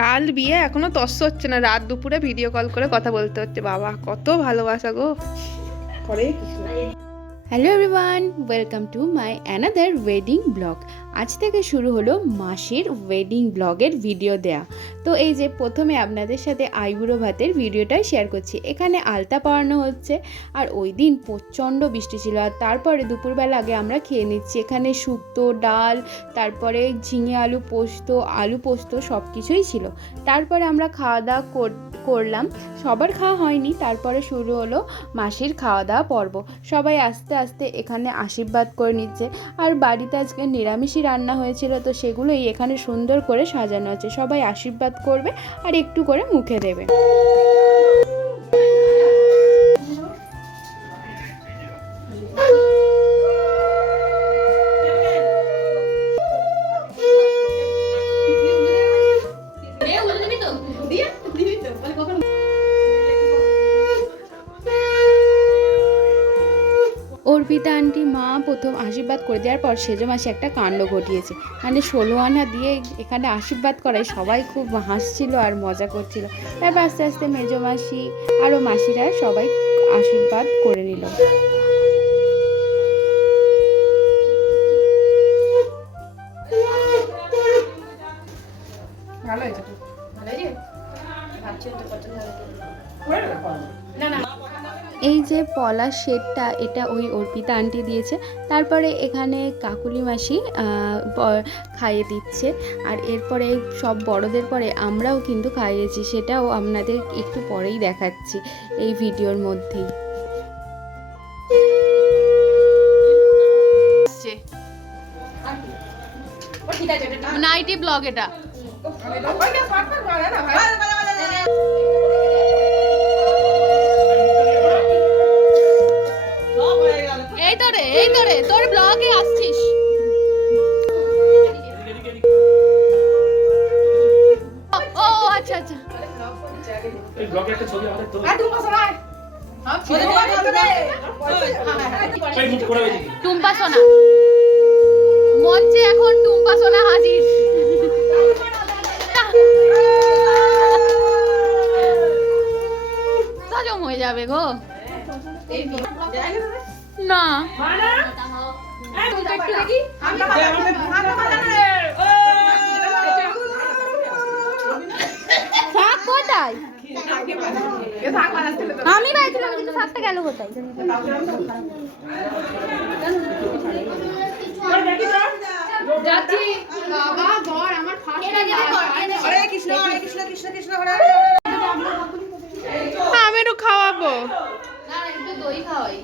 কাল বিয়ে এখনও তস্য হচ্ছে না, রাত দুপুরে ভিডিও কল করে কথা বলতে হচ্ছে। বাবা, কত ভালোবাসা গো। করে hello everyone welcome to my another wedding blog আজ থেকে শুরু হলো মাসির ওয়েডিং ব্লগের ভিডিও দেয়া। তো এই যে প্রথমে আপনাদের সাথে আইবুড়ো ভাতের ভিডিওটাই শেয়ার করছি। এখানে আলতা পরানো হচ্ছে, আর ওই দিন প্রচণ্ড বৃষ্টি ছিল। আর তারপরে দুপুরবেলা আগে আমরা খেয়ে নিচ্ছি। এখানে শুক্তো, ডাল, তারপরে ঝিঙে আলু পোস্ত আলু পোস্ত সব কিছুই ছিল। তারপরে আমরা খাওয়া দাওয়া কর- করলাম। সবার খাওয়া হয়নি, তারপরে শুরু হলো মাসির খাওয়া দাওয়া পর্ব। সবাই আস্তে আস্তে এখানে আশীর্বাদ করে নিচ্ছে। আর বাড়িতে আজকে নিরামিষই রান্না হয়েছিল, তো সেগুলোই এখানে সুন্দর করে সাজানো আছে। সবাই আশীর্বাদ করবে আর একটু করে মুখে দেবে। অর্পিতা আন্টি মা প্রথম আশীর্বাদ করে দেওয়ার পর সেজ মাসি একটা কাণ্ড ঘটিয়েছে। মানে ষোলো আনা দিয়ে এখানে আশীর্বাদ করায় সবাই খুব হাসছিল আর মজা করছিল। তারপর আস্তে আস্তে মেজো মাসি আরও মাসিরা সবাই আশীর্বাদ করে নিল। এই যে পলাশ শেডটা এটা ওই অর্পিতা আন্টি দিয়েছে। তারপরে এখানে কাকুলি মাসি খাইয়ে দিচ্ছে। আর এরপরে সব বড়দের পরে আমরাও কিন্তু খাইয়েছি সেটাও আপনাদের একটু পরেই দেখাচ্ছি এই ভিডিওর মধ্যেই। নাইটি ব্লগ এটা। এই তো রে তোর ব্লগে আসছিস ও, আচ্ছা আচ্ছা এই ব্লগে একটা ছবি আমাদের তো করে টুম্পা সোনা মঞ্চে এখন টুম্পা সোনা হাজির হজম হয়ে যাবে গো না। শাক কোথায়? আমি পাইছিলাম কিন্তু শাকটা গেল কোথায়? যাচ্ছি। বাবা ঘর আমার হরে কৃষ্ণ কৃষ্ণ কৃষ্ণ কৃষ্ণ হরে হরে আমি একটু খাওয়াবো। না একটু দই খাওয়াই।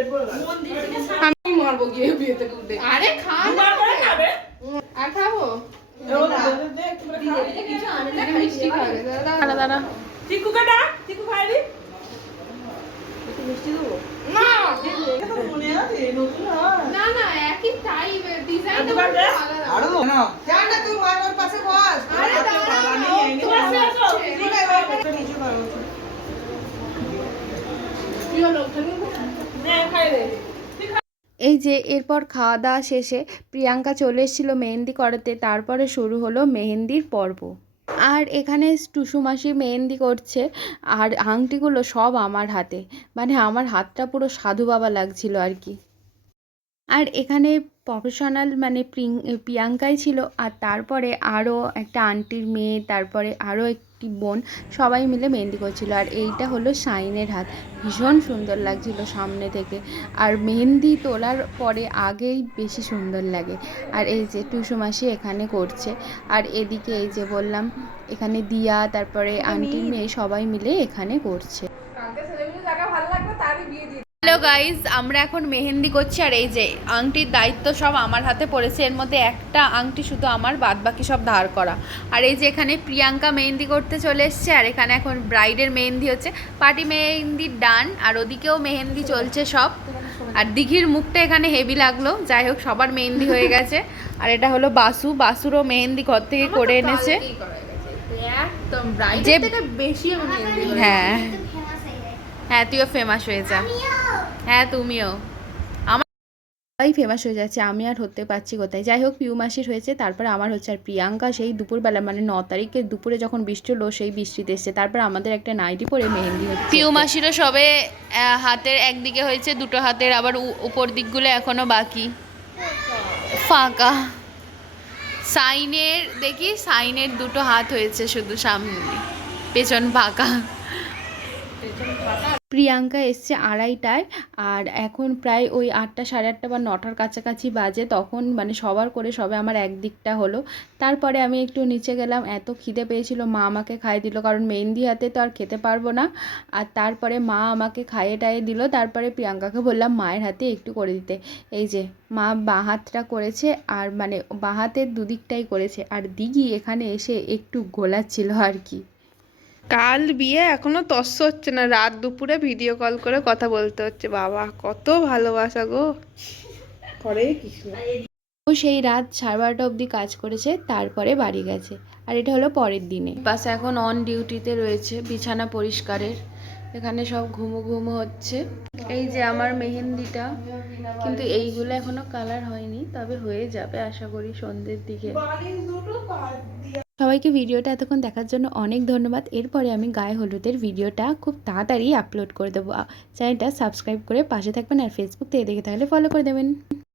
আমি মারবো গিয়ে বিয়ে থেকে উঠে আরে খা না আর খাব? মিষ্টি খাবে। দাঁড়া দাঁড়া না! না একই টাইপ ডিজাইন আলাদা। এই যে এরপর খাওয়া দাওয়া শেষে প্রিয়াঙ্কা চলে এসেছিল মেহেন্দি করাতে, তারপরে শুরু হলো মেহেন্দির পর্ব। আর এখানে টুসু মাসি মেহেন্দি করছে, আর আংটিগুলো সব আমার হাতে। মানে আমার হাতটা পুরো সাধু বাবা লাগছিল আর কি। আর এখানে প্রফেশনাল মানে প্রিয়াঙ্কাই ছিল, আর তারপরে আরও একটা আন্টির মেয়ে, তারপরে আরও একটি বোন সবাই মিলে মেহেন্দি করছিল। আর এইটা হলো শাইনের হাত। ভীষণ সুন্দর লাগছিল সামনে থেকে। আর মেহেন্দি তোলার পরে আগেই বেশি সুন্দর লাগে। আর এই যে টুসু মাসি এখানে করছে। আর এদিকে এই যে বললাম এখানে দিয়া তারপরে আন্টি মেয়ে সবাই মিলে এখানে করছে। হ্যালো গাইজ আমরা এখন মেহেন্দি করছি আর এই যে আংটির দায়িত্ব সব আমার হাতে পড়েছে। এর মধ্যে একটা আংটি শুধু আমার বাদ বাকি সব ধার করা। আর এই যে এখানে প্রিয়াঙ্কা মেহেন্দি করতে চলে এসছে আর এখানে এখন ব্রাইডের মেহেন্দি হচ্ছে। পার্টি মেহেন্দির ডান আর ওদিকেও মেহেন্দি চলছে সব। আর দিঘির মুখটা এখানে হেভি লাগল যাই হোক সবার মেহেন্দি হয়ে গেছে। আর এটা হলো বাসু বাসুরও মেহেন্দি ঘর থেকে করে এনেছে। মেহেন্দি। হ্যাঁ হ্যাঁ। তুইও ফেমাস হয়ে যা। হ্যাঁ তুমিও। সবাই ফেমাস হয়ে যাচ্ছে আমি আর হতে পারছি কোথায়? যাই হোক পিউ মাসির হয়েছে তারপর আমার হচ্ছে আর প্রিয়াঙ্কা সেই দুপুরবেলা মানে ন তারিখে দুপুরে যখন বৃষ্টি হলো সেই বৃষ্টিতে এসছে। তারপর আমাদের একটা নাইটি পরে মেহেন্দি হচ্ছে। পিউ মাসিরও সবে হাতের একদিকে হয়েছে দুটো হাতের আবার উ- উপর দিকগুলো এখনও বাকি। ফাঁকা। সাইনের দেখি সাইনের দুটো হাত হয়েছে শুধু সামনে। পেছন ফাঁকা। পেছন ফাঁকা? প্রিয়াঙ্কা এসছে আড়াইটায় আর এখন প্রায় ওই আটটা, সাড়ে আটটা বা নটার কাছাকাছি বাজে। তখন মানে সবার করে সবে আমার একদিকটা হলো। তারপরে আমি একটু নিচে গেলাম, এত খিদে পেয়েছিল, মা আমাকে খাইয়ে দিল, কারণ মেহেন্দি হাতে তো আর খেতে পারব না। আর তারপরে মা আমাকে খাইয়ে টাইয়ে দিল, তারপরে প্রিয়াঙ্কাকে বললাম, মায়ের হাতে একটু করে দিতে। এই যে, মা বাঁ হাতটা করেছে আর মানে বাঁ হাতের দুদিকটাই করেছে। আর দিঘি এখানে এসে একটু গোলাচ্ছিল আর কি। কাল বিয়ে এখনও তস্য হচ্ছে না রাত দুপুরে ভিডিও কল করে কথা বলতে হচ্ছে। বাবা কত ভালোবাসা গো। কৃষ্ণ ও সেই রাত সাড়ে বারোটা অবধি কাজ করেছে তারপরে বাড়ি গেছে। আর এটা হলো পরের দিনে। বাস এখন অন ডিউটিতে রয়েছে বিছানা পরিষ্কারের। এখানে সব ঘুমো ঘুমো হচ্ছে। এই যে আমার মেহেন্দিটা কিন্তু এইগুলো এখনও কালার হয়নি তবে হয়ে যাবে আশা করি সন্ধ্যের দিকে। সবাইকে ভিডিওটা এতক্ষণ দেখার জন্য অনেক ধন্যবাদ। এরপরে আমি গায়ে হলুদের ভিডিওটা খুব তাড়াতাড়ি আপলোড করে দেবো। চ্যানেলটা সাবস্ক্রাইব করে পাশে থাকবেন আর ফেসবুক থেকে দেখে থাকলে ফলো করে দেবেন।